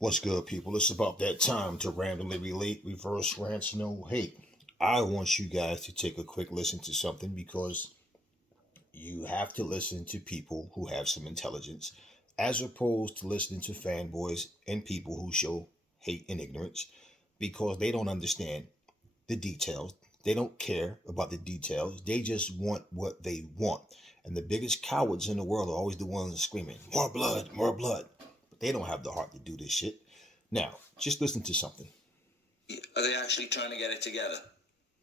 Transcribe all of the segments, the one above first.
What's good, people? It's about that time to randomly relate, reverse rants, no hate. I want you guys to take a quick listen to something because you have to listen to people who have some intelligence as opposed to listening to fanboys and people who show hate and ignorance because they don't understand the details. They don't care about the details. They just want what they want. And the biggest cowards in the world are always the ones screaming, more blood, more blood. But they don't have the heart to do this shit. Now, just listen to something. Are they actually trying to get it together?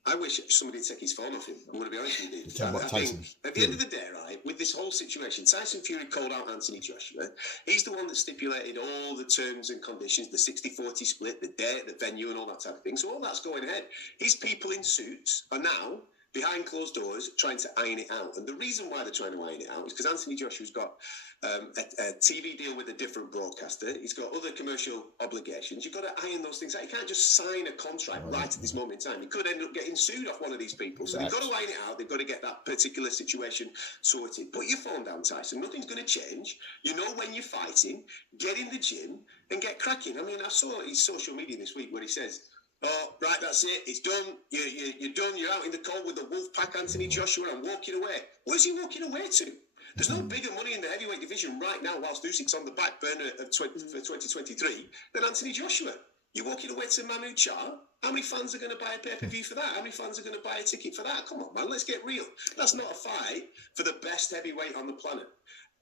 I wish somebody would take his phone off him. I'm going to be honest with you. We're talking about Tyson At the end of the day, right, with this whole situation, Tyson Fury called out Anthony Joshua. He's the one that stipulated all the terms and conditions, the 60-40 split, the date, the venue, and all that type of thing. So all that's going ahead. His people in suits are now behind closed doors trying to iron it out. And the reason why they're trying to iron it out is because Anthony Joshua's got a TV deal with a different broadcaster. He's got other commercial obligations. You've got to iron those things out. You can't just sign a contract right at this moment in time. You could end up getting sued off one of these people. So they've got to iron it out. They've got to get that particular situation sorted. Put your phone down, Tyson. Nothing's going to change. You know when you're fighting. Get in the gym and get cracking. I mean, I saw his social media this week where he says, "Oh, right, that's it. It's done. You're done. You're out in the cold with the wolf pack, Anthony Joshua. I'm walking away." Where's he walking away to? There's no bigger money in the heavyweight division right now whilst Usyk's on the back burner for 2023 than Anthony Joshua. You're walking away to Mahmoud Shah. How many fans are going to buy a pay-per-view for that? How many fans are going to buy a ticket for that? Come on, man, let's get real. That's not a fight for the best heavyweight on the planet.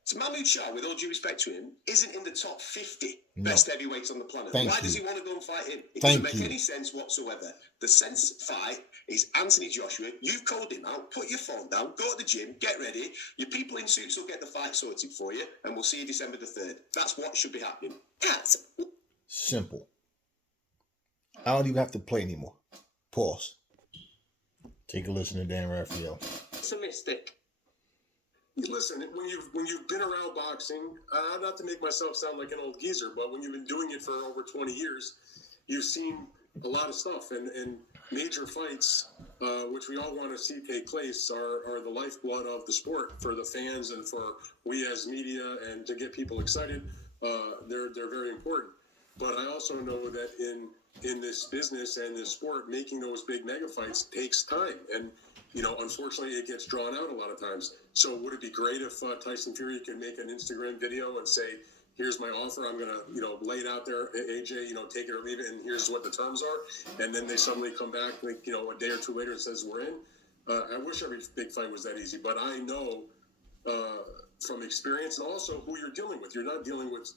So Mahmoud Shah, with all due respect to him, isn't in the top 50 best heavyweights on the planet. Why does he want to go and fight him? It doesn't make any sense whatsoever. The sense fight is Anthony Joshua. You've called him out. Put your phone down. Go to the gym. Get ready. Your people in suits will get the fight sorted for you, and we'll see you December the 3rd. That's what should be happening. That's simple. I don't even have to play anymore. Pause. Take a listen to Dan Raphael. Pessimistic. Listen, when you've been around boxing, not to make myself sound like an old geezer, but when you've been doing it for over 20 years, you've seen a lot of stuff, and major fights, which we all want to see take place, are the lifeblood of the sport for the fans and for we as media, and to get people excited. They're very important. But I also know that in this business and this sport, making those big mega fights takes time, and unfortunately, it gets drawn out a lot of times. So would it be great if Tyson Fury could make an Instagram video and say, "Here's my offer. I'm going to, lay it out there, AJ, take it or leave it, and here's what the terms are." And then they suddenly come back, a day or two later and says, "We're in." I wish every big fight was that easy, but I know from experience and also who you're dealing with. You're not dealing with,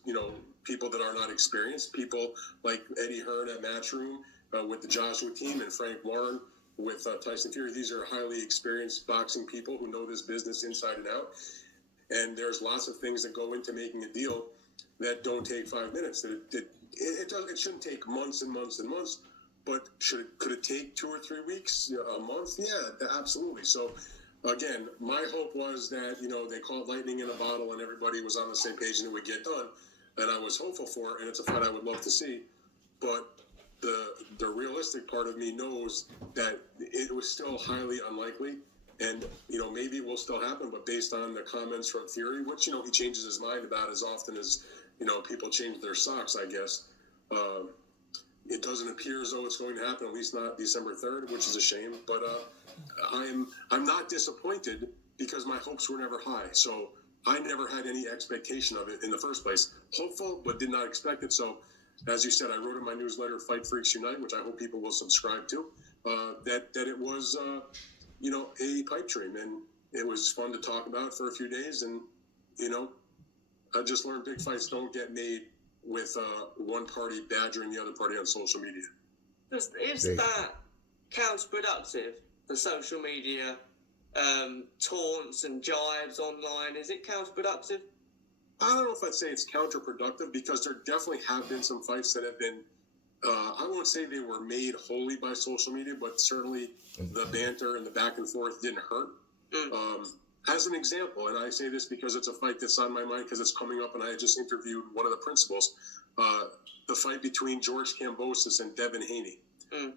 people that are not experienced, people like Eddie Hearn at Matchroom with the Joshua team and Frank Warren with Tyson Fury. These are highly experienced boxing people who know this business inside and out. And there's lots of things that go into making a deal that don't take 5 minutes. It shouldn't take months and months and months, but could it take 2 or 3 weeks, a month? Yeah, absolutely. So, again, my hope was that, they caught lightning in a bottle and everybody was on the same page and it would get done. And I was hopeful for it, and it's a fight I would love to see. But the realistic part of me knows that it was still highly unlikely, and maybe it will still happen, but based on the comments from Fury, which he changes his mind about as often as people change their socks, I guess. It doesn't appear as though it's going to happen, at least not December 3rd, which is a shame. But I'm not disappointed because my hopes were never high, so I never had any expectation of it in the first place. Hopeful, but did not expect it. So, as you said, I wrote in my newsletter, Fight Freaks Unite, which I hope people will subscribe to, that it was, a pipe dream. And it was fun to talk about for a few days. And, I just learned big fights don't get made with one party badgering the other party on social media. Is that counterproductive, the social media taunts and jibes online? Is it counterproductive? I don't know if I'd say it's counterproductive because there definitely have been some fights that have been, I won't say they were made wholly by social media, but certainly the banter and the back and forth didn't hurt. As an example, and I say this because it's a fight that's on my mind because it's coming up and I just interviewed one of the principals, the fight between George Kambosos and Devin Haney.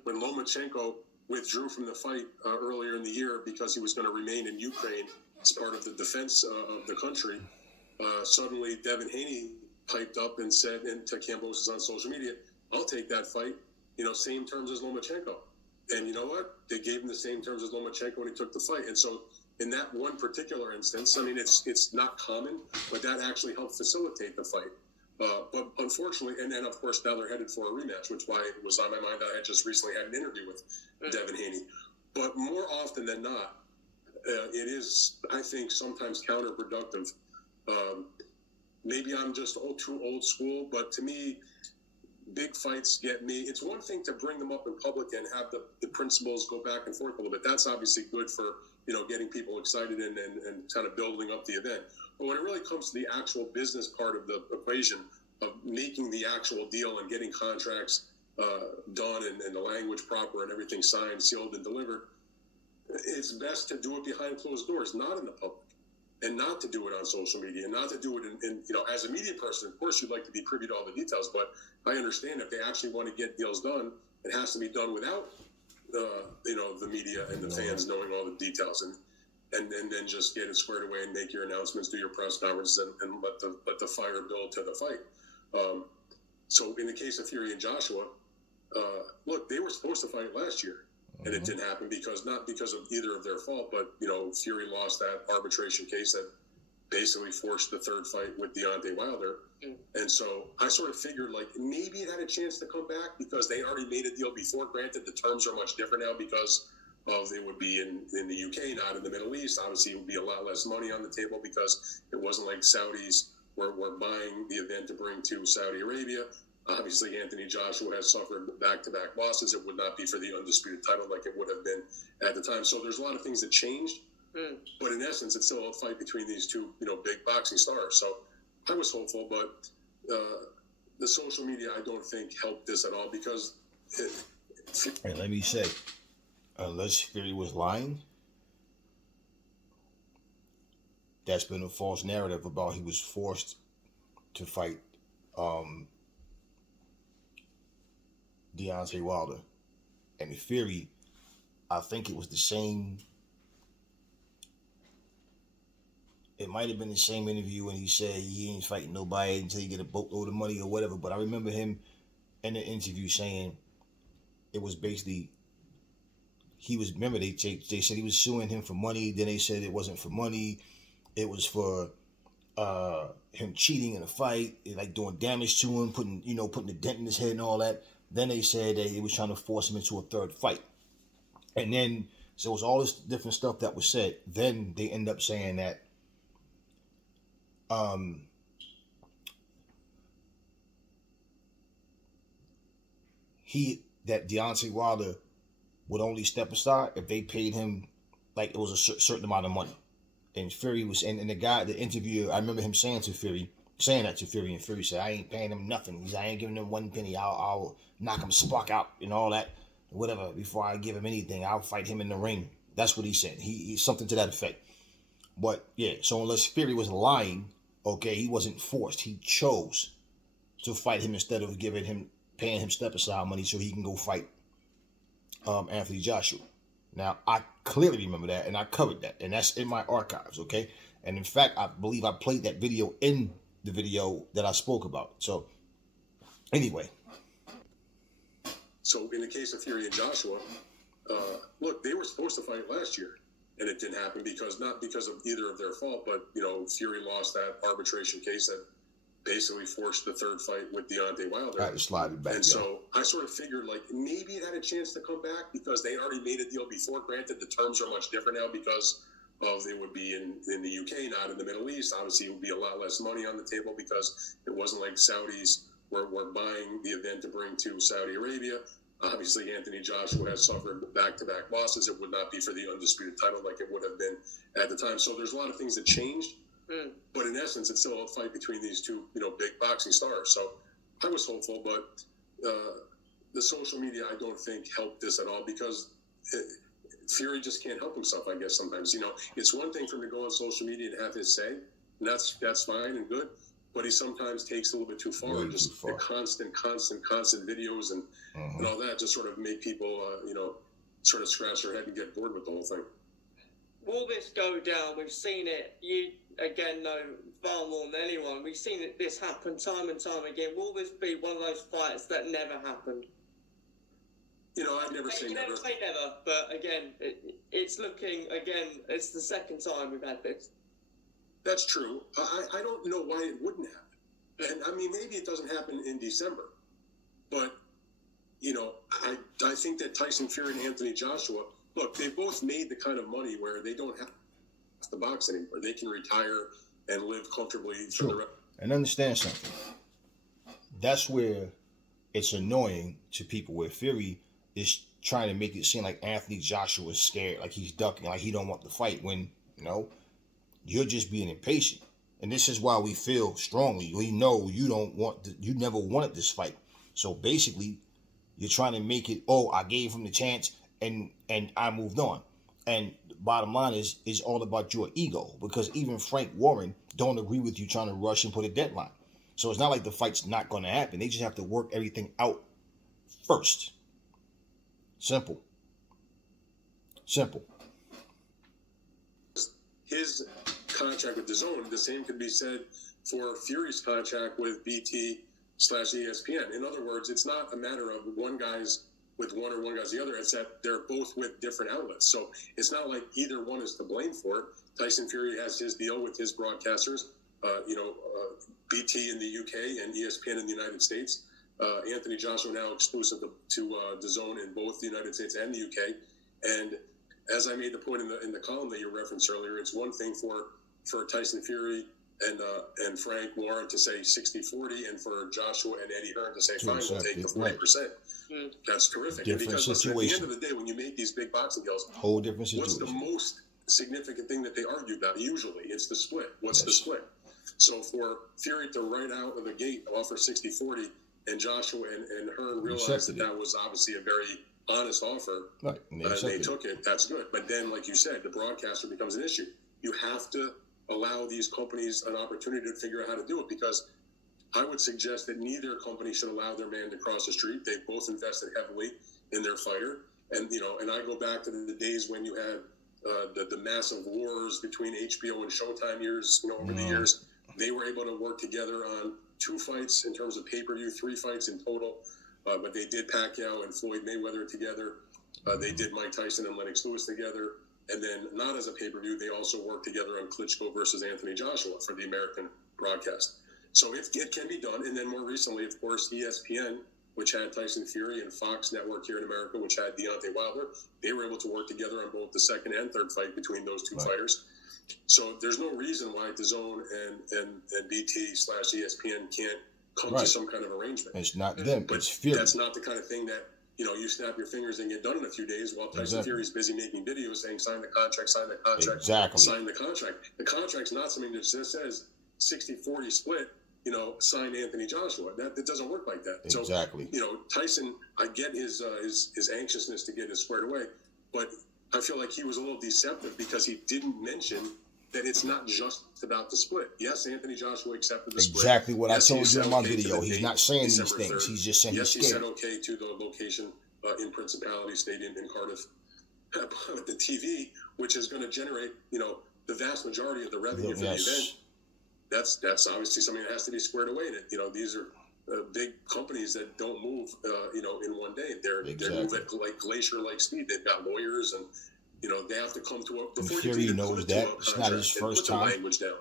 When Lomachenko withdrew from the fight earlier in the year because he was going to remain in Ukraine as part of the defense of the country, suddenly Devin Haney piped up and said, and to Kambosos on social media, I'll take that fight, same terms as Lomachenko. And you know what? They gave him the same terms as Lomachenko when he took the fight. And so in that one particular instance, I mean, it's not common, but that actually helped facilitate the fight. But unfortunately, and then of course now they're headed for a rematch, which why it was on my mind. I had just recently had an interview with Devin Haney. But more often than not, it is, I think, sometimes counterproductive. Maybe I'm just too old school, but to me, big fights get me. It's one thing to bring them up in public and have the principals go back and forth a little bit. That's obviously good for, getting people excited and kind of building up the event. But when it really comes to the actual business part of the equation of making the actual deal and getting contracts done and the language proper and everything signed, sealed, and delivered, it's best to do it behind closed doors, not in the public. And not to do it on social media, and not to do it in as a media person, of course, you'd like to be privy to all the details, but I understand if they actually want to get deals done, it has to be done without, the media and the fans knowing all the details, and then just get it squared away and make your announcements, do your press conferences, and let the fire build to the fight. So in the case of Fury and Joshua, look, they were supposed to fight last year. And it didn't happen not because of either of their fault, but, Fury lost that arbitration case that basically forced the third fight with Deontay Wilder. And so I sort of figured, maybe it had a chance to come back because they already made a deal before. Granted, the terms are much different now because of it would be in the UK, not in the Middle East. Obviously, it would be a lot less money on the table because it wasn't like Saudis were buying the event to bring to Saudi Arabia. Obviously, Anthony Joshua has suffered back-to-back losses. It would not be for the undisputed title like it would have been at the time. So there's a lot of things that changed. But in essence, it's still a fight between these two, big boxing stars. So I was hopeful, but the social media, I don't think, helped this at all because... And let me say, unless Fury was lying, that's been a false narrative about he was forced to fight Deontay Wilder. And Fury, I think it was the same. It might have been the same interview when he said he ain't fighting nobody until he get a boatload of money or whatever. But I remember him in the interview saying it was basically remember they said he was suing him for money. Then they said it wasn't for money. It was for him cheating in a fight, like doing damage to him, putting a dent in his head and all that. Then they said that he was trying to force him into a third fight. And then, so it was all this different stuff that was said. Then they end up saying that that Deontay Wilder would only step aside if they paid him, like it was a certain amount of money. And Fury was, and the interviewer, I remember him saying that to Fury, and Fury said, I ain't paying him nothing. I ain't giving him one penny. I'll knock him spark out and all that, whatever, before I give him anything. I'll fight him in the ring. That's what he said. He something to that effect. But yeah, so unless Fury was lying, okay, he wasn't forced. He chose to fight him instead of paying him step aside money so he can go fight Anthony Joshua. Now, I clearly remember that, and I covered that, and that's in my archives, okay? And in fact, I believe I played that video in the video that I spoke about. So, anyway. So, in the case of Fury and Joshua, look, they were supposed to fight last year, and it didn't happen not because of either of their fault, but, Fury lost that arbitration case that basically forced the third fight with Deontay Wilder. I had to slide it back. And so I sort of figured maybe it had a chance to come back because they already made a deal before. Granted, the terms are much different now because of it would be in the UK, not in the Middle East. Obviously, it would be a lot less money on the table because it wasn't like Saudis were buying the event to bring to Saudi Arabia. Obviously, Anthony Joshua has suffered back-to-back losses. It would not be for the undisputed title like it would have been at the time. So there's a lot of things that changed. But in essence, it's still a fight between these two, big boxing stars. So I was hopeful, but the social media, I don't think, helped this at all because Fury just can't help himself, I guess, sometimes. It's one thing for him to go on social media and have his say, and that's fine and good, but he sometimes takes a little bit too far. The constant videos and all that just sort of make people, sort of scratch their head and get bored with the whole thing. Will this go down? We've seen it. again know far more than anyone. We've seen this happen time and time again. Will this be one of those fights that never happened? You know, I'd never say You never. never say never, but again, it's looking, again, it's the second time we've had this. That's true. I don't know why it wouldn't happen. And I mean, maybe it doesn't happen in December, but you know, I think that Tyson Fury and Anthony Joshua, look, they both made the kind of money where they don't have to box anymore. They can retire and live comfortably for the rest. And understand something. That's where it's annoying to people, where Fury is trying to make it seem like Anthony Joshua is scared, like he's ducking, like he don't want the fight, when, you know, you're just being impatient. And this is why we feel strongly. We know you you never wanted this fight. So basically, you're trying to make it, oh, I gave him the chance and I moved on. And the bottom line is all about your ego, because even Frank Warren don't agree with you trying to rush and put a deadline. So it's not like the fight's not going to happen. They just have to work everything out first. Simple. His contract with DAZN, the same could be said for Fury's contract with BT/ESPN. In other words, it's not a matter of one guy's with one or one guy's the other. It's that they're both with different outlets. So it's not like either one is to blame for it. Tyson Fury has his deal with his broadcasters, BT in the UK and ESPN in the United States. Anthony Joshua now exclusive to DAZN in both the United States and the UK. And as I made the point in the column that you referenced earlier, it's one thing for Tyson Fury and Frank Warren to say 60-40, and for Joshua and Eddie Hearn to say, fine, we'll take the 40%. Right. That's terrific. Because listen, at the end of the day, when you make these big boxing deals, whole different situation. What's the most significant thing that they argue about? Usually, it's the split. What's the split? So for Fury to right out of the gate offer 60-40, and Joshua and Hearn realized that was obviously a very honest offer, right? And they took it. That's good. But then, like you said, the broadcaster becomes an issue. You have to allow these companies an opportunity to figure out how to do it, because I would suggest that neither company should allow their man to cross the street. They've both invested heavily in their fighter, and I go back to the days when you had the massive wars between HBO and Showtime years, over the years. They were able to work together on 2 fights in terms of pay-per-view, 3 fights in total. But they did Pacquiao and Floyd Mayweather together. They did Mike Tyson and Lennox Lewis together. And then, not as a pay-per-view, they also worked together on Klitschko versus Anthony Joshua for the American broadcast. So it can be done. And then more recently, of course, ESPN, which had Tyson Fury, and Fox Network here in America, which had Deontay Wilder, they were able to work together on both the second and third fight between those 2 fighters. So there's no reason why DAZN and BT/ESPN can't come to some kind of arrangement. It's not them, but it's Fury. That's not the kind of thing that, you snap your fingers and get done in a few days, while Tyson Fury's busy making videos saying, sign the contract, sign the contract, sign the contract. The contract's not something that just says 60-40 split, sign Anthony Joshua. It doesn't work like that. Exactly. So, Tyson, I get his anxiousness to get it squared away, but I feel like he was a little deceptive because he didn't mention that it's not just about the split. Yes, Anthony Joshua accepted the split. Exactly what I told you in my okay video. He's not saying these things. 3rd. He's just saying yes, he's scared. He said okay to the location in Principality Stadium in Cardiff. But the TV, which is going to generate, the vast majority of the revenue for the event, that's obviously something that has to be squared away. That these are big companies that don't move, in one day. They move at like glacier-like speed. They've got lawyers and. They have to come to a. Before Fury knows that it's not his first time. Put the language down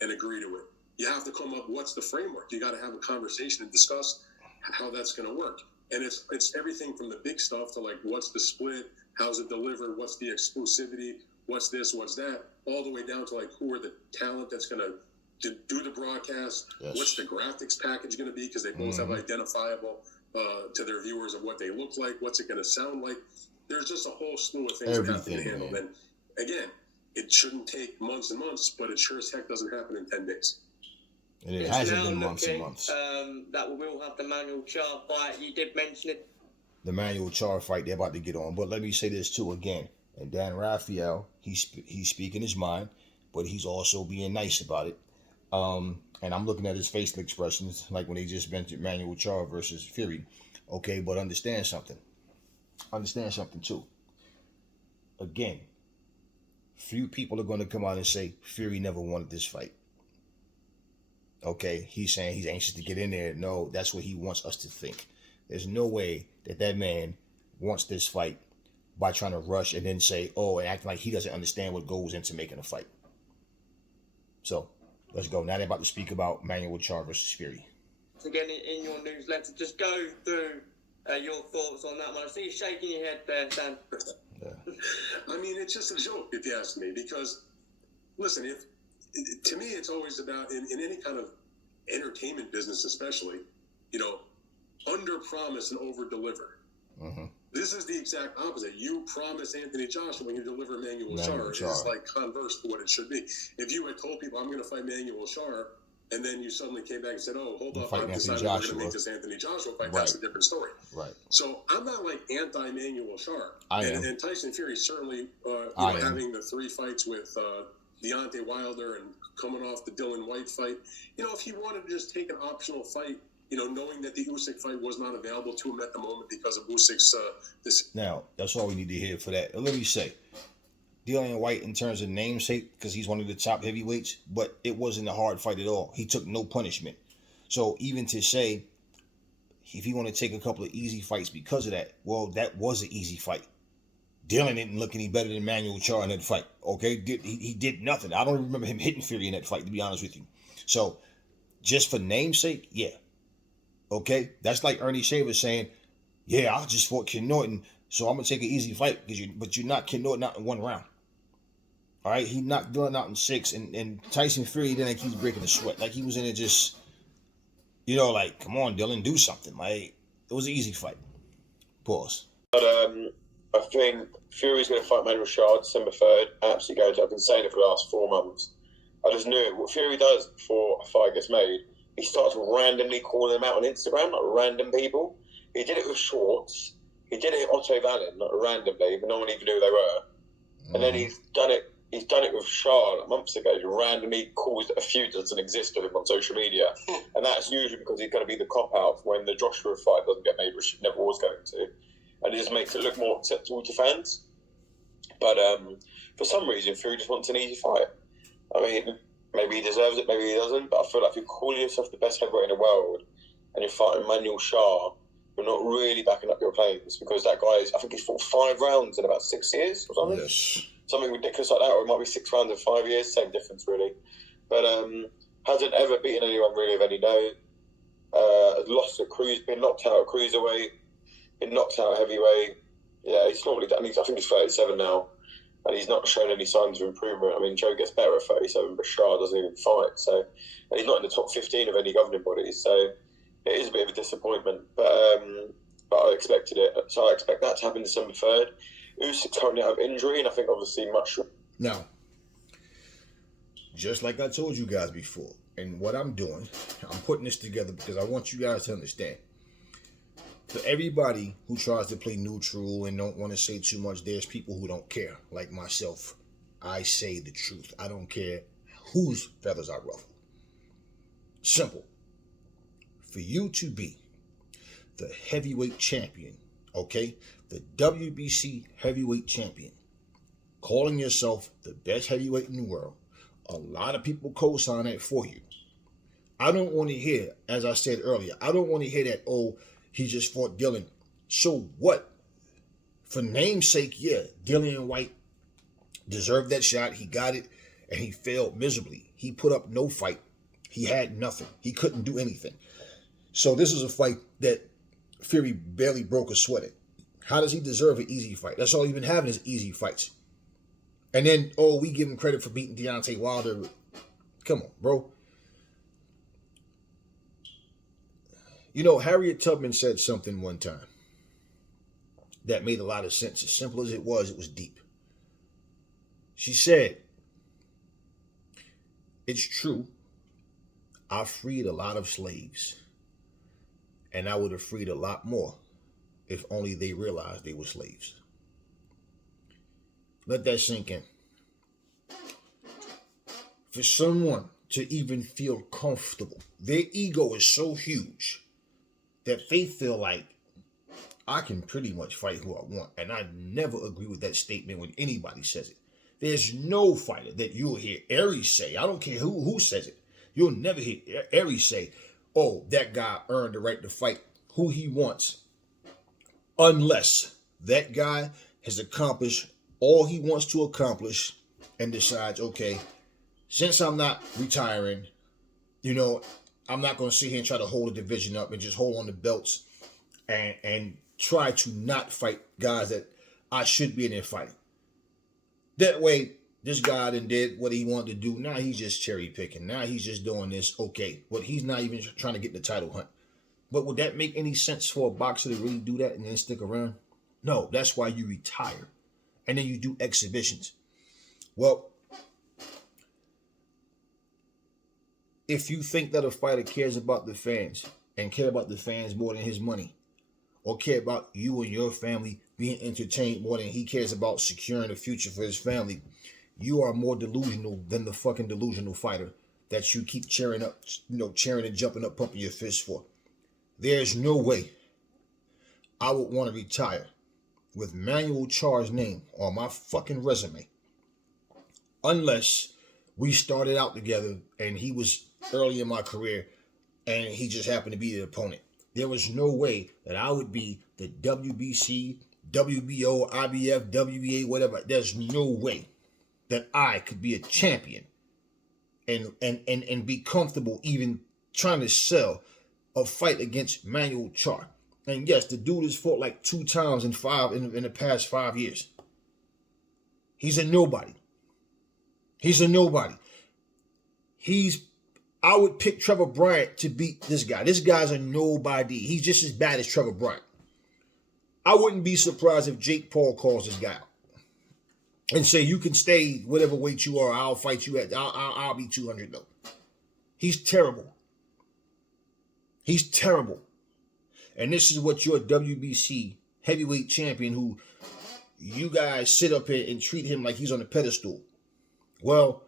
and agree to it. You have to come up. What's the framework? You got to have a conversation and discuss how that's going to work. And it's everything from the big stuff to like what's the split, how's it delivered, what's the exclusivity, what's this, what's that, all the way down to like who are the talent that's going to do the broadcast. Yes. What's the graphics package going to be? Because they both have identifiable to their viewers of what they look like. What's it going to sound like? There's just a whole slew of things that have to be handled. And again, it shouldn't take months and months, but it sure as heck doesn't happen in 10 days. And it hasn't been months and months. That we will have the Manuel Char fight. You did mention it. The Manuel Char fight they're about to get on. But let me say this too again. And Dan Raphael, he's speaking his mind, but he's also being nice about it. And I'm looking at his facial expressions, like when he just mentioned Manuel Char versus Fury. Okay, but understand something. Understand something too. Again, few people are going to come out and say Fury never wanted this fight. Okay, he's saying he's anxious to get in there. No, that's what he wants us to think. There's no way that man wants this fight by trying to rush and then say, oh, and acting like he doesn't understand what goes into making a fight. So, let's go. Now they're about to speak about Manuel Charr versus Fury. Again, in your newsletter, just go through your thoughts on that one. I see you shaking your head there, Dan. Yeah. I mean, it's just a joke, if you ask me, because, listen, to me, it's always about, in any kind of entertainment business especially, under promise and over deliver. Mm-hmm. This is the exact opposite. You promise Anthony Joshua when you deliver Manuel Charr. It's like converse to what it should be. If you had told people, I'm going to fight Manuel Charr, and then you suddenly came back and said, oh, hold up, I've decided we're going to make this Anthony Joshua fight, that's a different story. Right. So I'm not like anti-Manuel Charr. And Tyson Fury certainly, having the 3 fights with Deontay Wilder and coming off the Dylan White fight, if he wanted to just take an optional fight, knowing that the Usyk fight was not available to him at the moment because of Usyk's Now, that's all we need to hear for that. Let me say, Dylan White in terms of namesake, because he's one of the top heavyweights, but it wasn't a hard fight at all. He took no punishment. So even to say, if you want to take a couple of easy fights because of that, well, that was an easy fight. Dylan didn't look any better than Manuel Charr in that fight, okay? He did nothing. I don't even remember him hitting Fury in that fight, to be honest with you. So, just for namesake, yeah. Okay? That's like Ernie Shaver saying, yeah, I just fought Ken Norton, so I'm going to take an easy fight, but you knocked Ken Norton out in 1 round. All right? He knocked Dylan out in 6, and Tyson Fury didn't keep breaking a sweat. Like, he was in it just, like, come on, Dylan, do something. Like, it was an easy fight. Pause. But I think Fury's going to fight Manuel Charr December 3rd. Absolutely going to. I've been saying it for the last 4 months. I just knew it. What Fury does before a fight gets made, he starts randomly calling them out on Instagram, like random people. He did it with Schwartz. He did it with Otto Wallin, like randomly, but no one even knew who they were. Mm-hmm. And then he's done it with Charr like months ago. He randomly calls a feud that doesn't exist with him on social media. And that's usually because he's going to be the cop-out when the Joshua fight doesn't get made, which it never was going to. And it just makes it look more acceptable to fans. But for some reason, Fury just wants an easy fight. I mean, maybe he deserves it, maybe he doesn't. But I feel like if you're calling yourself the best heavyweight in the world and you're fighting Manuel Charr, you're not really backing up your claims, because that guy I think he's fought 5 rounds in about 6 years or something. Yes. Something ridiculous like that, or it might be 6 rounds in 5 years, same difference really. But hasn't ever beaten anyone really of any note. Lost at been knocked out at cruiserweight, been knocked out at heavyweight. Yeah, he's normally done. I think he's 37 now, and he's not shown any signs of improvement. I mean, Joe gets better at 37, but Charr doesn't even fight. So, and he's not in the top 15 of any governing bodies. So, it is a bit of a disappointment. But I expected it. So I expect that to happen December 3rd. Usyk's currently out of injury, and I think obviously much. Now, just like I told you guys before, and what I'm doing, I'm putting this together because I want you guys to understand. For everybody who tries to play neutral and don't want to say too much, there's people who don't care, like myself. I say the truth. I don't care whose feathers I ruffle. Simple. For you to be the heavyweight champion, okay? The WBC heavyweight champion, calling yourself the best heavyweight in the world, a lot of people co-sign that for you. I don't want to hear, as I said earlier, I don't want to hear that, oh, he just fought Dylan. So what? For namesake, yeah, Dylan White deserved that shot. He got it, and he failed miserably. He put up no fight. He had nothing. He couldn't do anything. So this is a fight that Fury barely broke a sweat in. How does he deserve an easy fight? That's all he's been having is easy fights. And then, oh, we give him credit for beating Deontay Wilder. Come on, bro. Harriet Tubman said something one time that made a lot of sense. As simple as it was deep. She said, it's true, I freed a lot of slaves, and I would have freed a lot more if only they realized they were slaves. Let that sink in. For someone to even feel comfortable, their ego is so huge that they feel like, I can pretty much fight who I want. And I never agree with that statement when anybody says it. There's no fighter that you'll hear Aries say. I don't care who says it. You'll never hear Aries say, oh, that guy earned the right to fight who he wants. Unless that guy has accomplished all he wants to accomplish and decides, okay, since I'm not retiring, I'm not going to sit here and try to hold a division up and just hold on the belts and try to not fight guys that I should be in there fighting. That way, this guy then did what he wanted to do. Now he's just cherry picking. Now he's just doing this. Okay, but he's not even trying to get the title hunt. But would that make any sense for a boxer to really do that and then stick around? No, that's why you retire. And then you do exhibitions. Well, if you think that a fighter cares about the fans and care about the fans more than his money, or care about you and your family being entertained more than he cares about securing a future for his family, you are more delusional than the fucking delusional fighter that you keep cheering up, cheering and jumping up, pumping your fist for. There's no way I would want to retire with Manuel Char's name on my fucking resume unless we started out together and he was early in my career and he just happened to be the opponent. There was no way that I would be the WBC, WBO, IBF, WBA, whatever. There's no way that I could be a champion and be comfortable even trying to sell a fight against Manuel Char. And yes, the dude has fought like 2 times in the past 5 years. He's a nobody. I would pick Trevor Bryant to beat this guy. This guy's a nobody. He's just as bad as Trevor Bryant. I wouldn't be surprised if Jake Paul calls this guy out and say, you can stay whatever weight you are. I'll fight you at, I'll be 200 though. He's terrible. He's terrible. And this is what your WBC heavyweight champion, who you guys sit up here and treat him like he's on a pedestal. Well,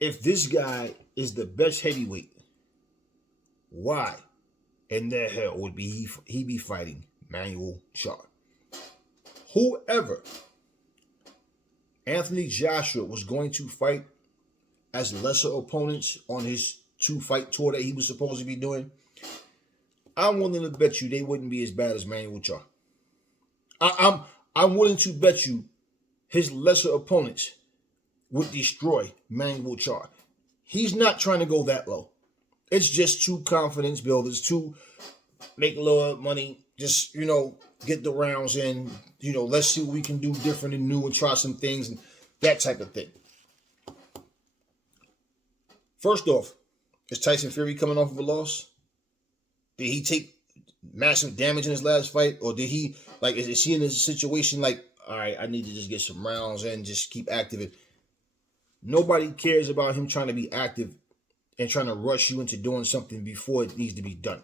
if this guy is the best heavyweight, why in the hell would he be fighting Manuel Char? Whoever Anthony Joshua was going to fight as lesser opponents on his 2-fight tour that he was supposed to be doing, I'm willing to bet you they wouldn't be as bad as Manuel Char. I'm willing to bet you his lesser opponents would destroy Manuel Char. He's not trying to go that low. It's just 2 confidence builders, 2 make a little money, just, get the rounds in, let's see what we can do different and new and try some things and that type of thing. First off, is Tyson Fury coming off of a loss? Did he take massive damage in his last fight? Or did he, is he in a situation like, all right, I need to just get some rounds in, just keep active? Nobody cares about him trying to be active and trying to rush you into doing something before it needs to be done.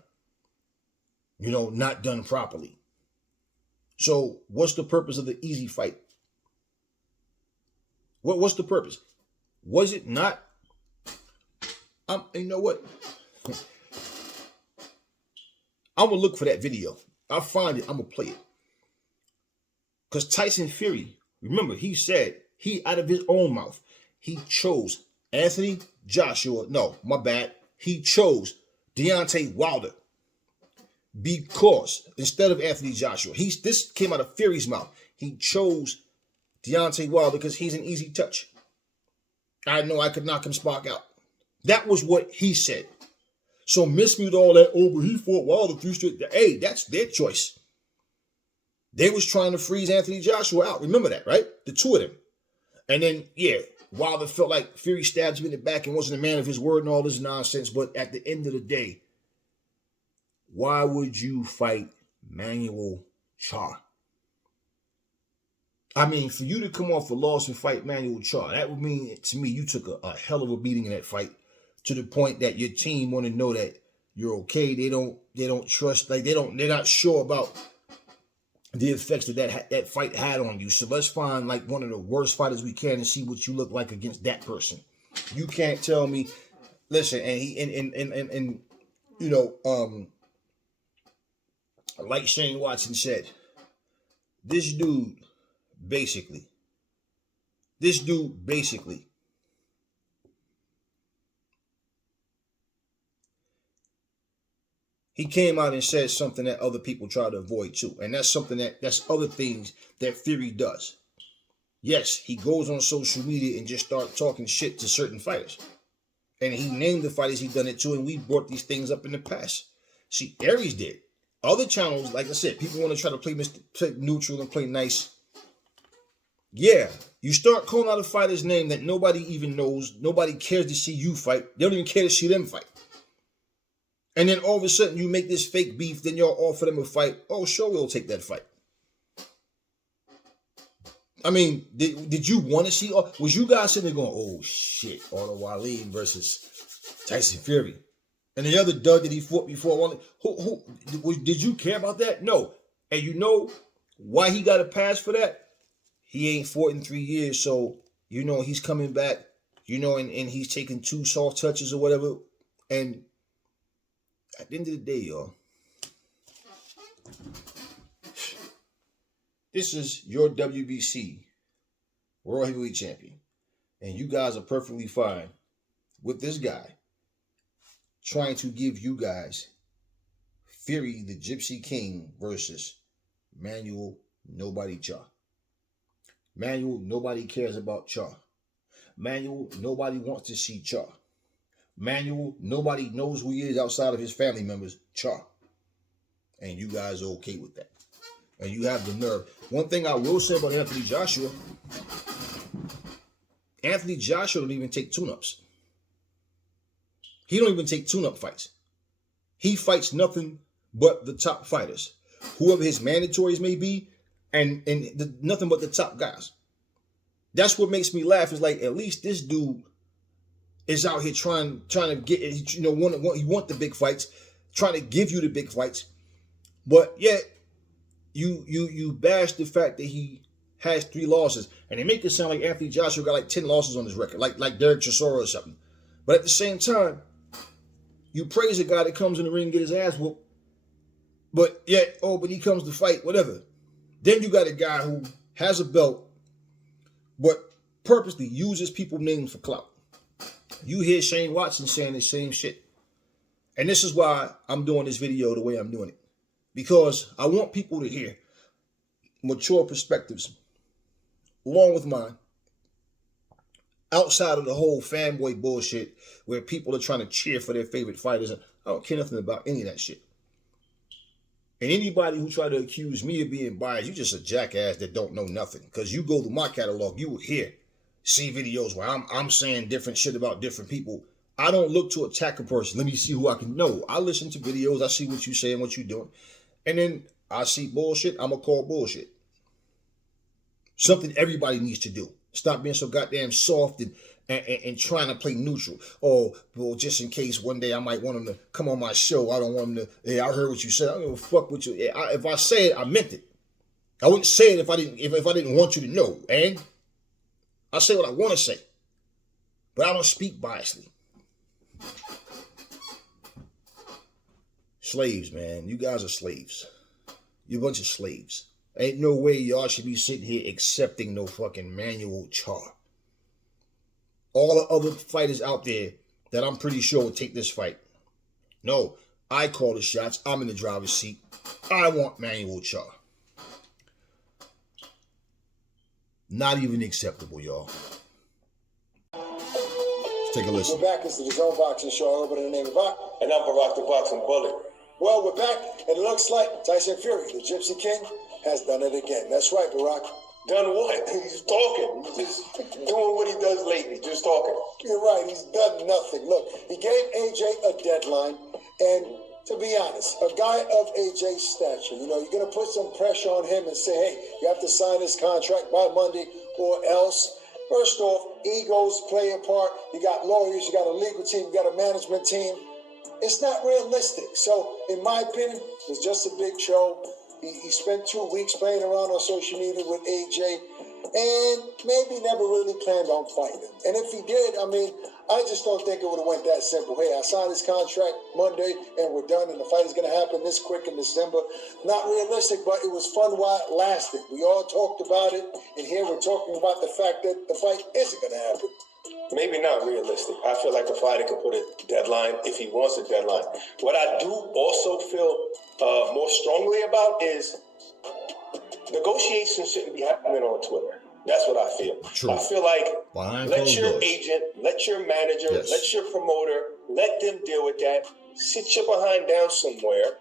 Not done properly. So what's the purpose of the easy fight? What's the purpose? Was it not? You know what? I'm going to look for that video. I'll find it. I'm going to play it. Because Tyson Fury, remember, he said, out of his own mouth, he chose Anthony Joshua. No, my bad. He chose Deontay Wilder because instead of Anthony Joshua, this came out of Fury's mouth. He chose Deontay Wilder because he's an easy touch. I know I could knock him spark out. That was what he said. So miss me with all that, but he fought Wilder 3 straight. Hey, that's their choice. They was trying to freeze Anthony Joshua out. Remember that, right? The 2 of them. And then, Wilder felt like Fury stabbed him in the back and wasn't a man of his word and all this nonsense. But at the end of the day, why would you fight Manuel Char? I mean, for you to come off a loss and fight Manuel Char, that would mean, to me, you took a hell of a beating in that fight to the point that your team want to know that you're okay. They don't trust, they're not sure about the effects that fight had on you. So let's find one of the worst fighters we can and see what you look like against that person. You can't tell me, listen, and like Shane Watson said, this dude, basically, This dude basically he came out and said something that other people try to avoid too. And that's something that's other things that Fury does. Yes, he goes on social media and just start talking shit to certain fighters. And he named the fighters he done it to, and we brought these things up in the past. See, Aries did. Other channels, like I said, people want to try to play neutral and play nice. Yeah, you start calling out a fighter's name that nobody even knows, nobody cares to see you fight. They don't even care to see them fight. And then all of a sudden you make this fake beef, then y'all offer them a fight. Oh, sure, we'll take that fight. I mean, did you want to see, was you guys sitting there going, oh shit, Otto Wallin versus Tyson Fury? And the other dud that he fought before, did you care about that? No. And you know why he got a pass for that? He ain't fought in 3 years, so, you know, he's coming back, you know, and he's taking 2 soft touches or whatever. And at the end of the day, y'all, this is your WBC World Heavyweight Champion. And you guys are perfectly fine with this guy trying to give you guys Fury the Gypsy King versus Manuel Nobody Cha. Manuel, nobody cares about Cha. Manuel, nobody wants to see Cha. Manuel, nobody knows who he is outside of his family members, Cha. And you guys are okay with that. And you have the nerve. One thing I will say about Anthony Joshua don't even take tune-ups. He don't even take tune-up fights. He fights nothing but the top fighters. Whoever his mandatories may be, and nothing but the top guys. That's what makes me laugh. Is like, at least this dude is out here trying to get, you know, he want the big fights, trying to give you the big fights. But yet, you bash the fact that he has 3 losses, and they make it sound like Anthony Joshua got like 10 losses on his record, like Derek Chisora or something. But at the same time, you praise a guy that comes in the ring and get his ass whooped, but yet, but he comes to fight, whatever. Then you got a guy who has a belt, but purposely uses people's names for clout. You hear Shane Watson saying the same shit. And this is why I'm doing this video the way I'm doing it. Because I want people to hear mature perspectives, along with mine, outside of the whole fanboy bullshit where people are trying to cheer for their favorite fighters. I don't care nothing about any of that shit. And anybody who try to accuse me of being biased, you just a jackass that don't know nothing. Because you go to my catalog, you will see videos where I'm saying different shit about different people. I don't look to attack a person. Let me see who I can know. I listen to videos. I see what you saying, what you doing. And then I see bullshit. I'm going to call bullshit. Something everybody needs to do. Stop being so goddamn soft and trying to play neutral. Oh, well, just in case one day I might want him to come on my show. I don't want him to, hey, I heard what you said. I don't give a fuck what you, if I say it, I meant it. I wouldn't say it if I didn't want you to know. And I say what I want to say. But I don't speak biasly. Slaves, man. You guys are slaves. You're a bunch of slaves. Ain't no way y'all should be sitting here accepting no fucking Manuel Cha. All the other fighters out there that I'm pretty sure would take this fight. No, I call the shots. I'm in the driver's seat. I want Manuel Cha. Not even acceptable, y'all. Let's take a listen. We're back. It's the Zone Boxing Show. Over to the name of Bach. And I'm Barack the Boxing Bullet. Well, we're back, and it looks like Tyson Fury, the Gypsy King, has done it again. That's right, Barack. Done what? He's talking. He's just doing what he does lately, just talking. You're right. He's done nothing. Look, he gave AJ a deadline, and to be honest, a guy of AJ's stature, you know, you're going to put some pressure on him and say, hey, you have to sign this contract by Monday or else. First off, egos play a part. You got lawyers, you got a legal team, you got a management team. It's not realistic. So, in my opinion, it's just a big show. He spent 2 weeks playing around on social media with AJ and maybe never really planned on fighting him. And if he did, I mean, I just don't think it would have went that simple. Hey, I signed this contract Monday and we're done and the fight is going to happen this quick in December. Not realistic, but it was fun while it lasted. We all talked about it, and here we're talking about the fact that the fight isn't going to happen. Maybe not realistic. I feel like a fighter could put a deadline if he wants a deadline. What I do also feel more strongly about is negotiations shouldn't be happening on Twitter. That's what I feel. True. I feel like let your doors. agent, let your manager, Yes. let your promoter, let them deal with that. Sit your behind down somewhere,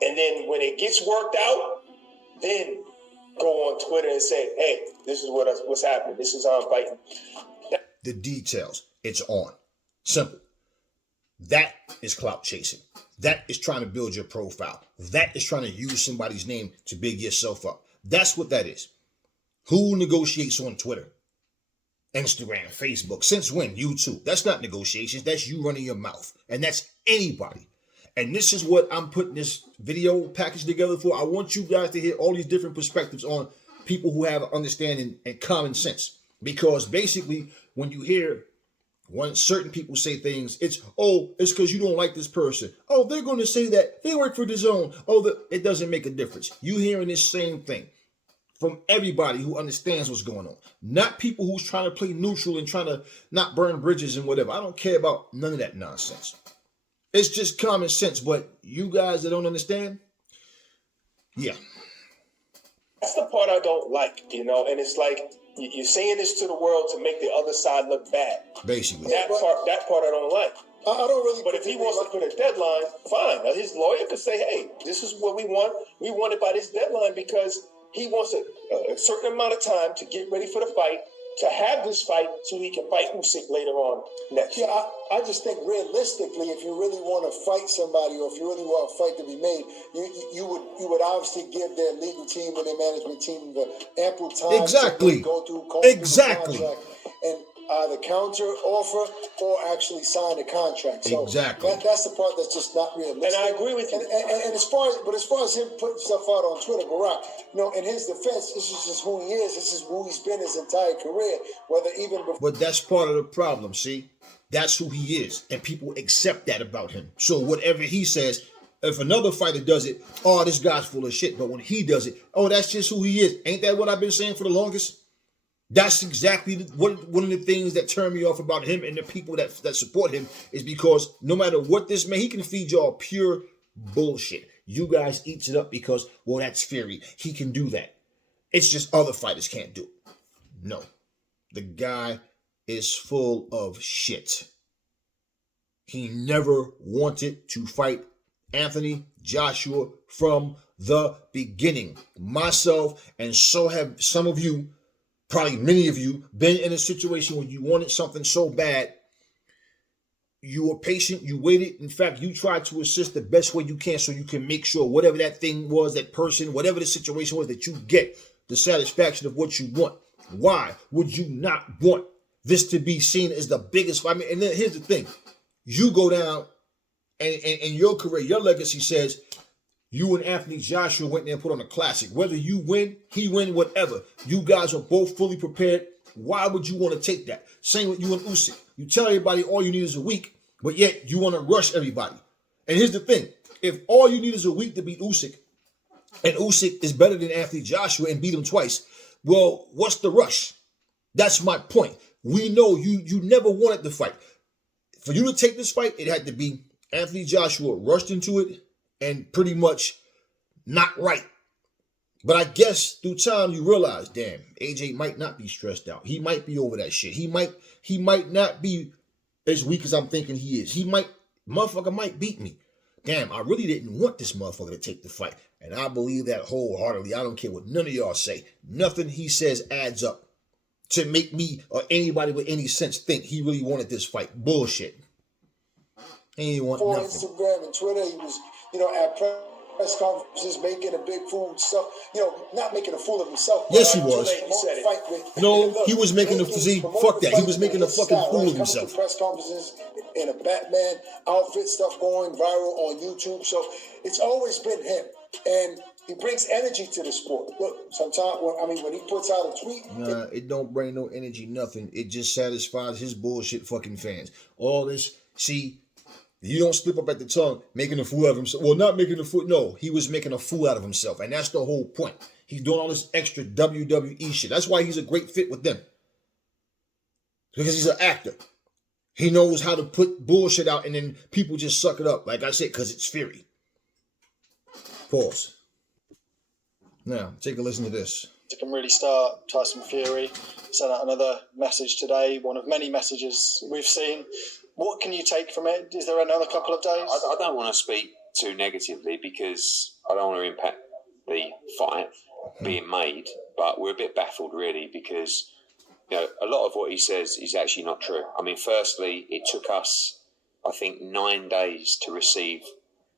and then when it gets worked out, then go on Twitter and say, hey, this is what's happening. This is how I'm fighting. The details. It's on. Simple. That is clout chasing. That is trying to build your profile. That is trying to use somebody's name to big yourself up. That's what that is. Who negotiates on Twitter? Instagram, Facebook. Since when? YouTube. That's not negotiations. That's you running your mouth. And that's anybody. And this is what I'm putting this video package together for. I want you guys to hear all these different perspectives on people who have understanding and common sense. Because basically, when you hear certain people say things, it's because you don't like this person. Oh, they're going to say that. They work for the zone. It doesn't make a difference. You hearing this same thing from everybody who understands what's going on. Not people who's trying to play neutral and trying to not burn bridges and whatever. I don't care about none of that nonsense. It's just common sense. But you guys that don't understand, yeah. That's the part I don't like, and it's like you're saying this to the world to make the other side look bad. Basically. That part I don't like. I don't really. But if he wants to put a deadline, fine. Now, his lawyer could say, hey, this is what we want. We want it by this deadline because he wants a certain amount of time to get ready for the fight, to have this fight so he can fight Usyk later on next year. I just think realistically, if you really want to fight somebody, or if you really want a fight to be made, you would obviously give their legal team and their management team the ample time Exactly. to go through Exactly. the contract and either counter offer or actually sign the contract. So Exactly. That's the part that's just not realistic. And I agree with you. And as far as him putting stuff out on Twitter, Barack, in his defense, this is just who he is. This is who he's been his entire career. Whether even before. But that's part of the problem, see? That's who he is. And people accept that about him. So whatever he says, if another fighter does it, this guy's full of shit. But when he does it, that's just who he is. Ain't that what I've been saying for the longest? That's exactly one of the things that turn me off about him and the people that support him is because no matter what this man, he can feed y'all pure bullshit. You guys eat it up because, that's Fury. He can do that. It's just other fighters can't do it. No. The guy is full of shit. He never wanted to fight Anthony Joshua from the beginning. Myself, and so have some of you, probably many of you, been in a situation where you wanted something so bad, you were patient, you waited. In fact, you tried to assist the best way you can so you can make sure whatever that thing was, that person, whatever the situation was, that you get the satisfaction of what you want. Why would you not want this to be seen as the biggest fight? And then here's the thing. You go down and in your career, your legacy says you and Anthony Joshua went there and put on a classic. Whether you win, he win, whatever. You guys are both fully prepared. Why would you want to take that? Same with you and Usyk. You tell everybody all you need is a week, but yet you want to rush everybody. And here's the thing. If all you need is a week to beat Usyk, and Usyk is better than Anthony Joshua and beat him twice, well, what's the rush? That's my point. We know you never wanted the fight. For you to take this fight, it had to be Anthony Joshua rushed into it and pretty much not right. But I guess through time you realize, damn, AJ might not be stressed out. He might be over that shit. He might not be as weak as I'm thinking he is. Motherfucker might beat me. Damn, I really didn't want this motherfucker to take the fight. And I believe that wholeheartedly. I don't care what none of y'all say. Nothing he says adds up to make me or anybody with any sense think he really wanted this fight. Bullshit. He ain't want on nothing. Instagram and Twitter, he was, at press conferences making a big fool of himself. Not making a fool of himself. Yes, he was. No, Look, he was making a fuck that. He was making a fucking fool of himself. To press conferences in a Batman outfit, stuff going viral on YouTube. So it's always been him. And He brings energy to the sport. Look, sometimes when he puts out a tweet, Nah, it don't bring no energy, nothing. It just satisfies his bullshit fucking fans. All this, see, you don't slip up at the tongue making a fool out of himself. Well, not making a fool. No, he was making a fool out of himself, and that's the whole point. He's doing all this extra WWE shit. That's why he's a great fit with them, because he's an actor. He knows how to put bullshit out, and then people just suck it up. Like I said, because it's Fury. Pause. Now, take a listen to this. It can really start. Tyson Fury sent out another message today, one of many messages we've seen. What can you take from it? Is there another couple of days? I don't want to speak too negatively because I don't want to impact the fight being made, but we're a bit baffled really because a lot of what he says is actually not true. I mean, firstly, it took us, I think, 9 days to receive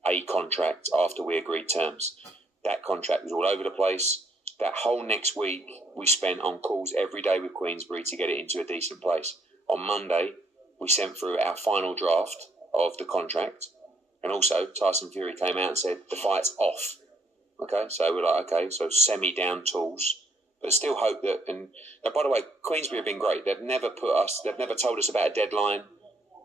a contract after we agreed terms. That contract was all over the place. That whole next week we spent on calls every day with Queensberry to get it into a decent place. On Monday, we sent through our final draft of the contract. And also, Tyson Fury came out and said, the fight's off. Okay, so we're like, okay, so semi-down tools. But still hope that, and by the way, Queensberry have been great. They've never told us about a deadline.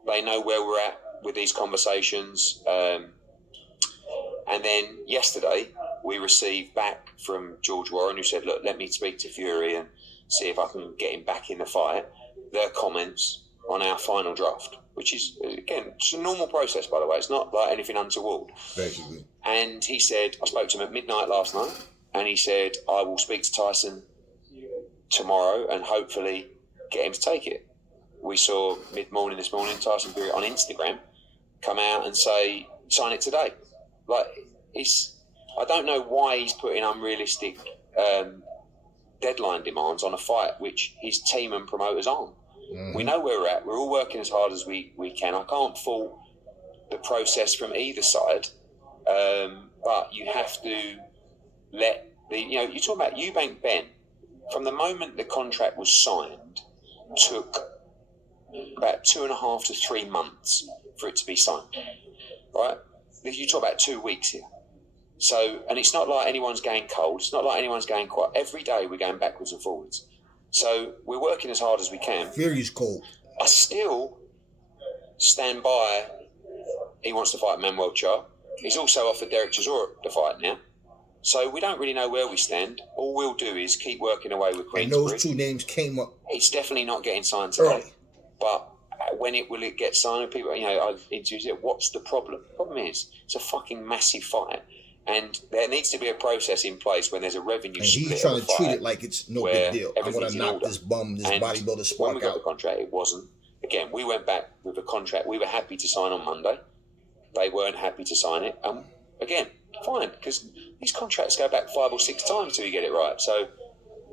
They know where we're at with these conversations. And then yesterday, we received back from George Warren, who said, look, let me speak to Fury and see if I can get him back in the fight, their comments on our final draft, which is, again, it's a normal process, by the way. It's not like anything untoward. Basically. And he said, I spoke to him at midnight last night, and he said, I will speak to Tyson tomorrow and hopefully get him to take it. We saw mid-morning this morning, Tyson Fury on Instagram come out and say, sign it today. Like, I don't know why he's putting unrealistic deadline demands on a fight which his team and promoters aren't. Mm-hmm. We know where we're at. We're all working as hard as we can. I can't fault the process from either side, but you have to let you talk about Eubank Ben. From the moment the contract was signed, took about 2.5 to 3 months for it to be signed. Right? You talk about 2 weeks here. So, and it's not like anyone's going cold. It's not like anyone's going quiet. Every day we're going backwards and forwards. So we're working as hard as we can. Fury's cold. I still stand by. He wants to fight Manuel Char. He's also offered Derek Chisora the fight now. So we don't really know where we stand. All we'll do is keep working away with Queensberry. And those two names came up. It's definitely not getting signed today. Early. But when will it get signed? People, I've interviewed it. What's the problem? The problem is it's a fucking massive fight. And there needs to be a process in place when there's a revenue split. And he's trying to treat it like it's no big deal. I'm going to knock this bodybuilder spark out. When we got the contract, it wasn't. Again, we went back with a contract we were happy to sign on Monday. They weren't happy to sign it. And again, fine, because these contracts go back 5 or 6 times till you get it right. So,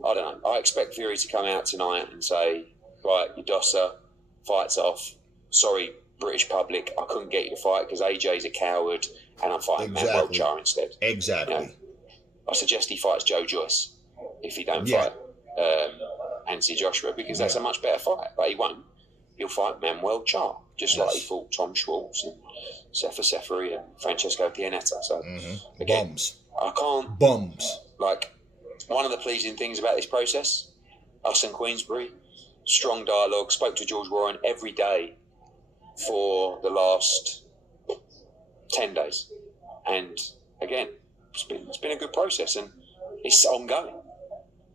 I don't know. I expect Fury to come out tonight and say, right, Udosa, fight's off. Sorry, British public, I couldn't get you to fight because AJ's a coward and I'm fighting Manuel Char instead. Exactly. I suggest he fights Joe Joyce if he don't fight Anthony Joshua because that's a much better fight, but he won't. He'll fight Manuel Char, just like he fought Tom Schwartz and Sefa Seferi and Francesco Pianetta. So, again, Bums. I can't... Bums. Like, one of the pleasing things about this process, us and Queensberry, strong dialogue, spoke to George Warren every day for the last 10 days. And again, it's been a good process and it's ongoing.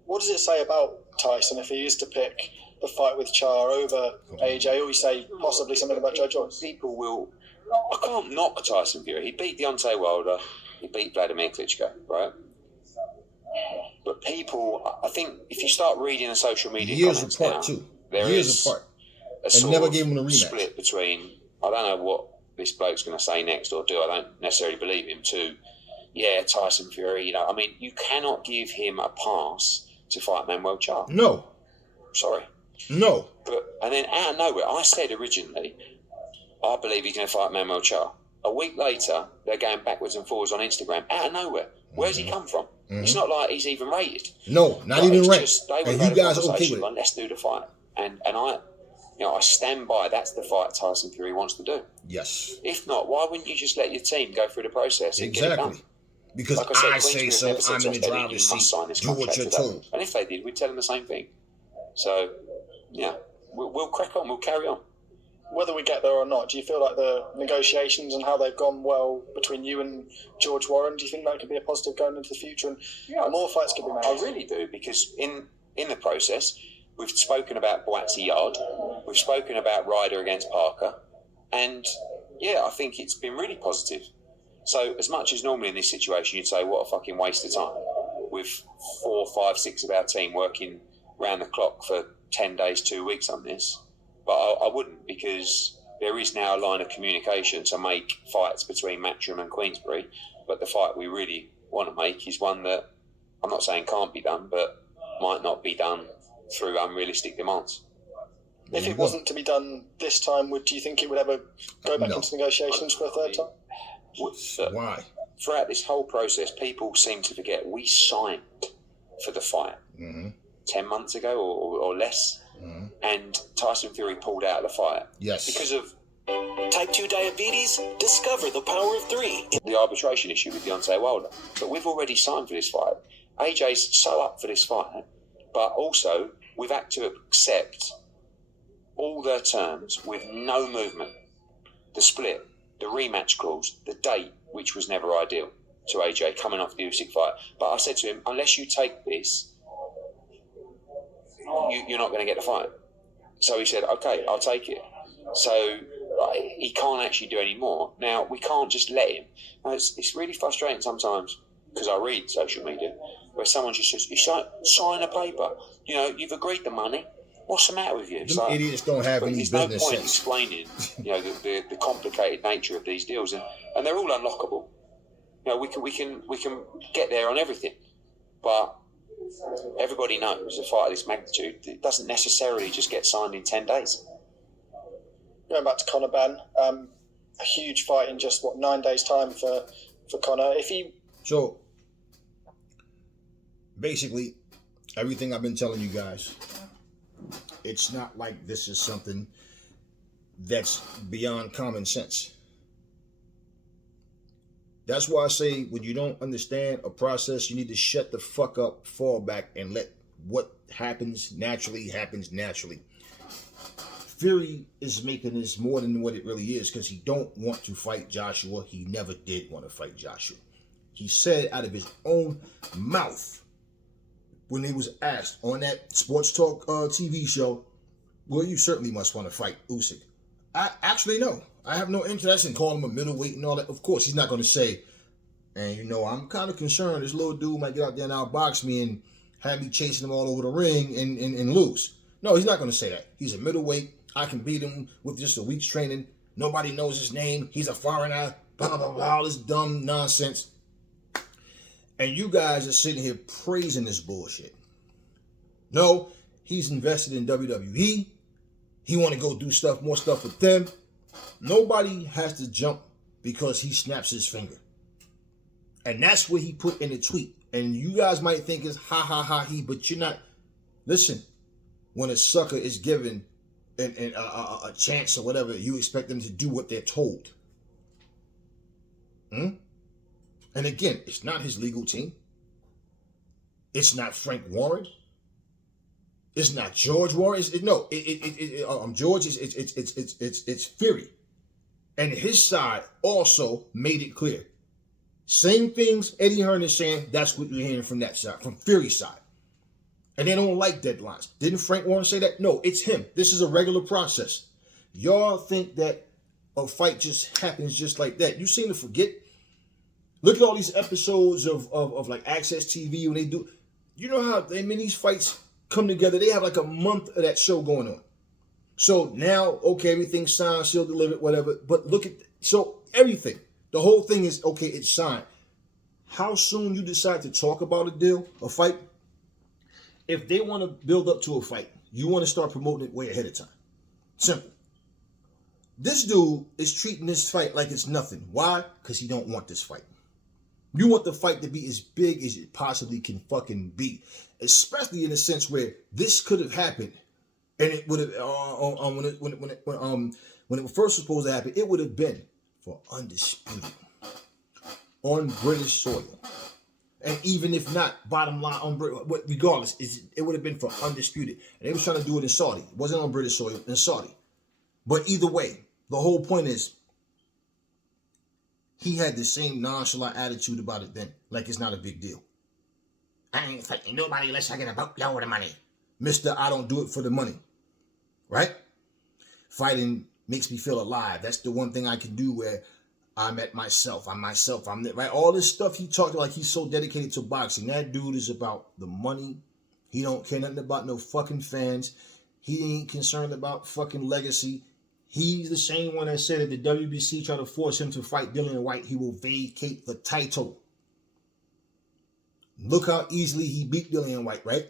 What does it say about Tyson if he is to pick the fight with Char over AJ, or you say possibly something about Joe Joyce? People will... I can't knock Tyson Fury. He beat Deontay Wilder. He beat Vladimir Klitschko, right? But people, I think if you start reading the social media years comments apart now, too. There years is apart. And never gave him a rematch. Split between, I don't know what this bloke's going to say next or do. I don't necessarily believe him to, Tyson Fury, I mean, you cannot give him a pass to fight Manuel Char. No. Sorry. No. And then out of nowhere, I said originally, I believe he's going to fight Manuel Char. A week later, they're going backwards and forwards on Instagram. Out of nowhere. Where's he come from? It's not like he's even rated. No, not even rated. And you guys are okay with it. Let's do the fight. And I stand by. That's the fight Tyson Fury wants to do. Yes. If not, why wouldn't you just let your team go through the process and get it done? Because like I said, I say Queensbury so, have never said I'm to in us the they driver's you must seat. sign this Do what contract you're today. told. And if they did, we'd tell them the same thing. So, yeah, we'll crack on. We'll carry on. Whether we get there or not, do you feel like the negotiations and how they've gone well between you and George Warren, do you think that could be a positive going into the future and more fights could be made? I really do, because in the process, we've spoken about Boatsy Yard, we've spoken about Ryder against Parker, and yeah, I think it's been really positive. So as much as normally in this situation you'd say, what a fucking waste of time, with 4, 5, 6 of our team working round the clock for 10 days, 2 weeks on this, but I wouldn't, because there is now a line of communication to make fights between Matchroom and Queensbury, but the fight we really want to make is one that I'm not saying can't be done, but might not be done through unrealistic demands. If it wasn't to be done this time, do you think it would ever go back into negotiations for a third time? Why? Throughout this whole process, people seem to forget we signed for the fight 10 months ago or less, and Tyson Fury pulled out of the fight. Yes. Because of Type 2 diabetes? Discover the power of 3. the arbitration issue with Deontay Wilder. But we've already signed for this fight. AJ's so up for this fight, but also we've had to accept all their terms with no movement. The split, the rematch clause, the date, which was never ideal to AJ coming off the Usyk fight. But I said to him, unless you take this, you're not going to get the fight. So he said, okay, I'll take it. So he can't actually do any more. Now, we can't just let him. Now, it's really frustrating sometimes, because I read social media, where someone just says, you sign a paper. You know, you've agreed the money. What's the matter with you? Them idiots don't have any there's business no point sense. explaining, the complicated nature of these deals, and they're all unlockable. You know, we can get there on everything, but everybody knows a fight of this magnitude, it doesn't necessarily just get signed in 10 days. Going back to Conor Benn, a huge fight in just 9 days' time for Conor. So basically, everything I've been telling you guys, it's not like this is something that's beyond common sense. That's why I say when you don't understand a process, you need to shut the fuck up, fall back, and let what happens naturally happens naturally. Fury is making this more than what it really is because he don't want to fight Joshua. He never did want to fight Joshua. He said out of his own mouth when he was asked on that Sports Talk TV show, well, you certainly must want to fight Usyk. I actually no. I have no interest in calling him a middleweight and all that. Of course, he's not going to say, and I'm kind of concerned this little dude might get out there and outbox me and have me chasing him all over the ring and lose. No, he's not going to say that. He's a middleweight. I can beat him with just a week's training. Nobody knows his name. He's a foreigner. Blah, blah, blah, all this dumb nonsense. And you guys are sitting here praising this bullshit. No, he's invested in WWE. He want to go do more stuff with them. Nobody has to jump because he snaps his finger. And that's what he put in the tweet. And you guys might think it's ha ha ha he, but you're not. Listen, when a sucker is given a chance or whatever, you expect them to do what they're told. And again, it's not his legal team. It's not Frank Warren. It's not George Warren. George is it's Fury, and his side also made it clear. Same things Eddie Hearn is saying. That's what you're hearing from that side, from Fury's side, and they don't like deadlines. Didn't Frank Warren say that? No, it's him. This is a regular process. Y'all think that a fight just happens just like that? You seem to forget. Look at all these episodes of like Access TV when they do. You know how these fights come together, they have like a month of that show going on. So now, okay, everything's signed, sealed, delivered, whatever. But look at, so everything, the whole thing is, okay, it's signed. How soon you decide to talk about a deal, a fight, if they want to build up to a fight, you want to start promoting it way ahead of time. Simple. This dude is treating this fight like it's nothing. Why? Because he don't want this fight. You want the fight to be as big as it possibly can fucking be. Especially in a sense where this could have happened, and it would have when it was first supposed to happen, it would have been for Undisputed. on British soil. And even if not, bottom line, regardless, it would have been for undisputed. And they was trying to do it in Saudi. It wasn't on British soil, in Saudi. But either way, the whole point is, he had the same nonchalant attitude about it then, like it's not a big deal. I ain't fighting nobody unless I get a boatload of money. Mister, I don't do it for the money. Right? Fighting makes me feel alive. That's the one thing I can do where I'm at myself. I'm myself. Right. All this stuff he talked like he's so dedicated to boxing. That dude is about the money. He don't care nothing about no fucking fans. He ain't concerned about fucking legacy. He's the same one that said if the WBC try to force him to fight Dillian White, he will vacate the title. Look how easily he beat Dillian White, right?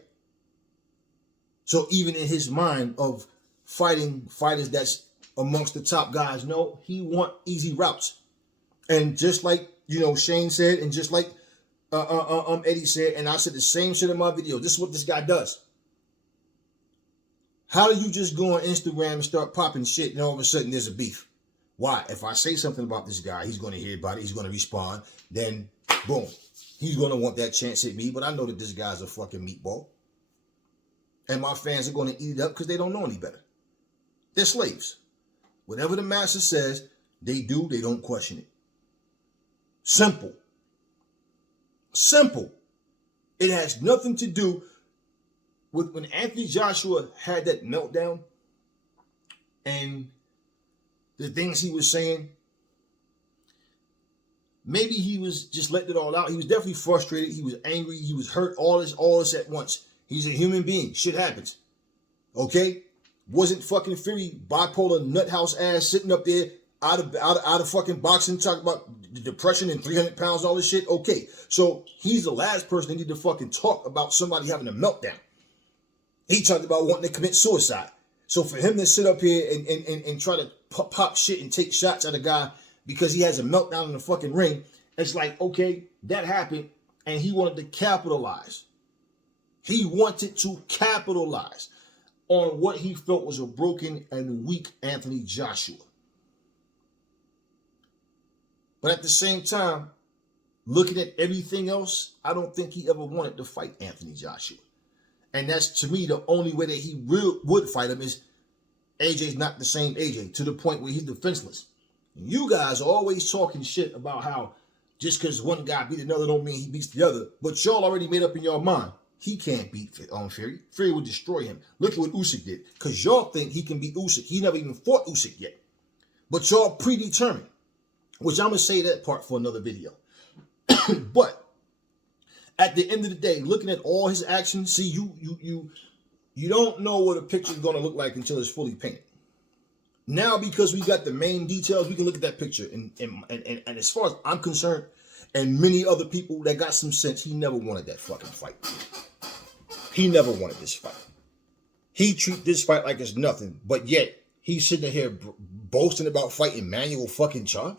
So even in his mind of fighting fighters that's amongst the top guys, no, he want easy routes. And just like, Shane said, and just like Eddie said, and I said the same shit in my video, this is what this guy does. How do you just go on Instagram and start popping shit and all of a sudden there's a beef? Why? If I say something about this guy, he's going to hear about it, he's going to respond, then boom. He's going to want that chance at me, but I know that this guy's a fucking meatball. And my fans are going to eat it up because they don't know any better. They're slaves. Whatever the master says, they do, they don't question it. Simple. Simple. It has nothing to do with when Anthony Joshua had that meltdown and the things he was saying. Maybe he was just letting it all out. He was definitely frustrated. He was angry. He was hurt. All this at once. He's a human being. Shit happens. Okay? Wasn't fucking Fury bipolar nuthouse ass sitting up there out of fucking boxing talking about the depression and 300 pounds, all this shit? Okay. So he's the last person that need to fucking talk about somebody having a meltdown. He talked about wanting to commit suicide. So for him to sit up here and try to pop shit and take shots at a guy because he has a meltdown in the fucking ring, it's like, okay, that happened, and he wanted to capitalize. He wanted to capitalize on what he felt was a broken and weak Anthony Joshua. But at the same time, looking at everything else, I don't think he ever wanted to fight Anthony Joshua. And that's, to me, the only way that he would fight him is AJ's not the same AJ, to the point where he's defenseless. You guys are always talking shit about how just because one guy beat another don't mean he beats the other. But y'all already made up in your mind. He can't beat Fury. Fury would destroy him. Look at what Usyk did. Because y'all think he can beat Usyk. He never even fought Usyk yet. But y'all predetermined. Which I'm going to say that part for another video. But at the end of the day, looking at all his actions, see, you don't know what a picture is going to look like until it's fully painted. Now, because we got the main details, we can look at that picture. And as far as I'm concerned, and many other people that got some sense, he never wanted that fucking fight. He never wanted this fight. He treat this fight like it's nothing, but yet he's sitting here boasting about fighting Manuel fucking Char.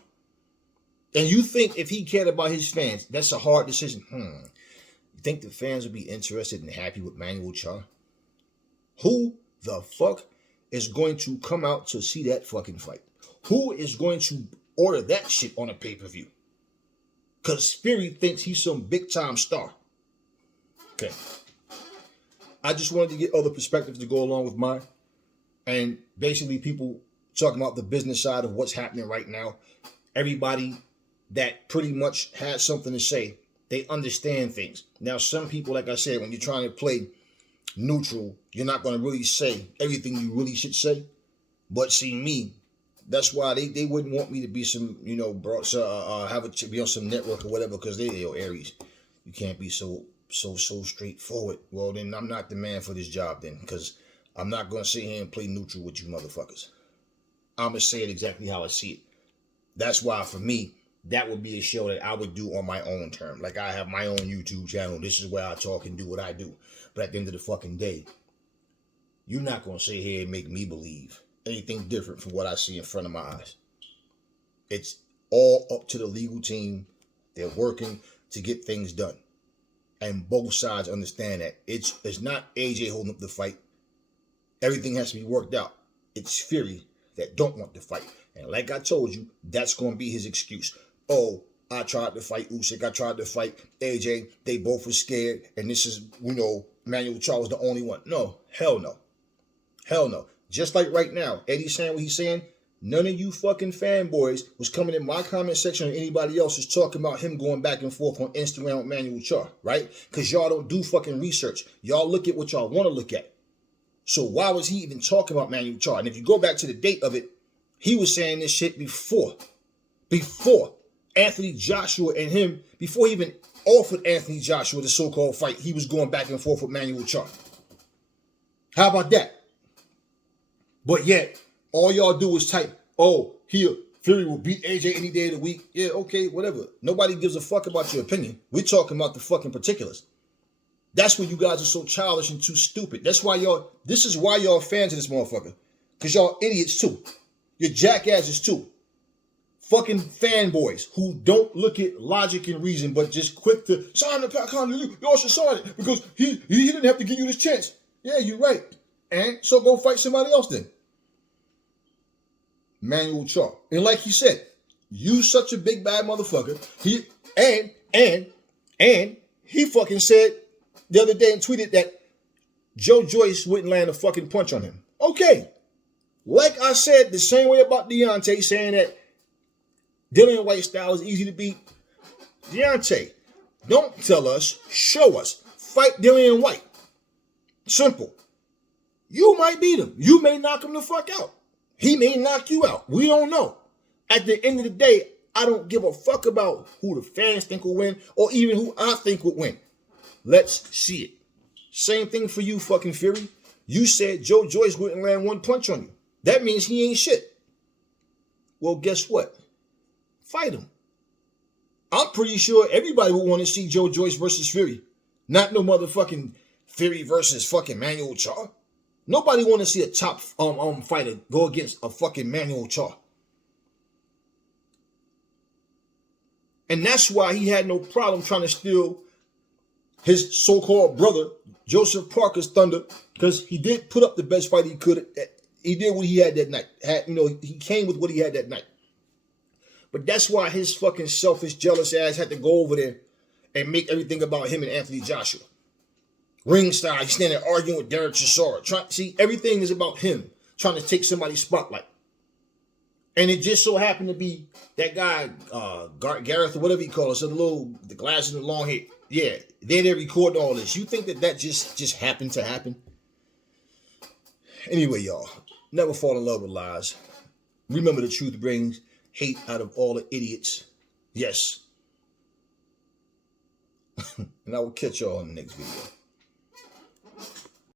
And you think if he cared about his fans, that's a hard decision. You think the fans would be interested and happy with Manuel Char? Who the fuck is going to come out to see that fucking fight? Who is going to order that shit on a pay-per-view? Because Fury thinks he's some big-time star. Okay. I just wanted to get other perspectives to go along with mine. And basically people talking about the business side of what's happening right now. Everybody that pretty much has something to say, they understand things. Now, some people, like I said, when you're trying to play neutral, you're not going to really say everything you really should say. But see, me, that's why they wouldn't want me to be some, be on some network or whatever, because Aries, you can't be so straightforward. Well, then I'm not the man for this job then, because I'm not going to sit here and play neutral with you motherfuckers. I'm going to say it exactly how I see it. That's why, for me, that would be a show that I would do on my own term. Like, I have my own YouTube channel. This is where I talk and do what I do. But at the end of the fucking day, you're not going to sit here and make me believe anything different from what I see in front of my eyes. It's all up to the legal team. They're working to get things done. And both sides understand that. It's not AJ holding up the fight. Everything has to be worked out. It's Fury that don't want to fight. And like I told you, that's going to be his excuse. Oh, I tried to fight Usyk. I tried to fight AJ. They both were scared. And this is, Manuel Charles the only one. No, hell no. Hell no. Just like right now, Eddie's saying what he's saying. None of you fucking fanboys was coming in my comment section or anybody else is talking about him going back and forth on Instagram with Manuel Char, right? Because y'all don't do fucking research. Y'all look at what y'all want to look at. So why was he even talking about Manuel Char? And if you go back to the date of it, he was saying this shit before Anthony Joshua and him, before he even offered Anthony Joshua the so-called fight, he was going back and forth with Manuel Char. How about that? But yet, all y'all do is type, oh, Fury will beat AJ any day of the week. Yeah, okay, whatever. Nobody gives a fuck about your opinion. We're talking about the fucking particulars. That's where you guys are so childish and too stupid. This is why y'all fans of this motherfucker. Because y'all idiots too. You're jackasses too. Fucking fanboys who don't look at logic and reason, but just quick to sign the contract. Y'all should sign it because he didn't have to give you this chance. Yeah, you're right. And so go fight somebody else then. Manuel Char. And like he said, you such a big bad motherfucker. He fucking said the other day and tweeted that Joe Joyce wouldn't land a fucking punch on him. Okay. Like I said, the same way about Deontay saying that Dillian White's style is easy to beat. Deontay, don't tell us, show us. Fight Dillian White. Simple. You might beat him. You may knock him the fuck out. He may knock you out. We don't know. At the end of the day, I don't give a fuck about who the fans think will win or even who I think will win. Let's see it. Same thing for you, fucking Fury. You said Joe Joyce wouldn't land one punch on you. That means he ain't shit. Well, guess what? Fight him. I'm pretty sure everybody would want to see Joe Joyce versus Fury. Not no motherfucking Fury versus fucking Manuel Char. Nobody want to see a top fighter go against a fucking Manuel Char. And that's why he had no problem trying to steal his so-called brother, Joseph Parker's thunder, because he did put up the best fight he could. He did what he had that night. He came with what he had that night. But that's why his fucking selfish, jealous ass had to go over there and make everything about him and Anthony Joshua. Ringside, he's standing there arguing with Derek Chisora. See, everything is about him trying to take somebody's spotlight. And it just so happened to be that guy, Gareth or whatever he calls it, the glasses and the long hair. Yeah, they're recording all this. You think that just happened to happen? Anyway, y'all, never fall in love with lies. Remember, the truth brings hate out of all the idiots. Yes. And I will catch y'all in the next video.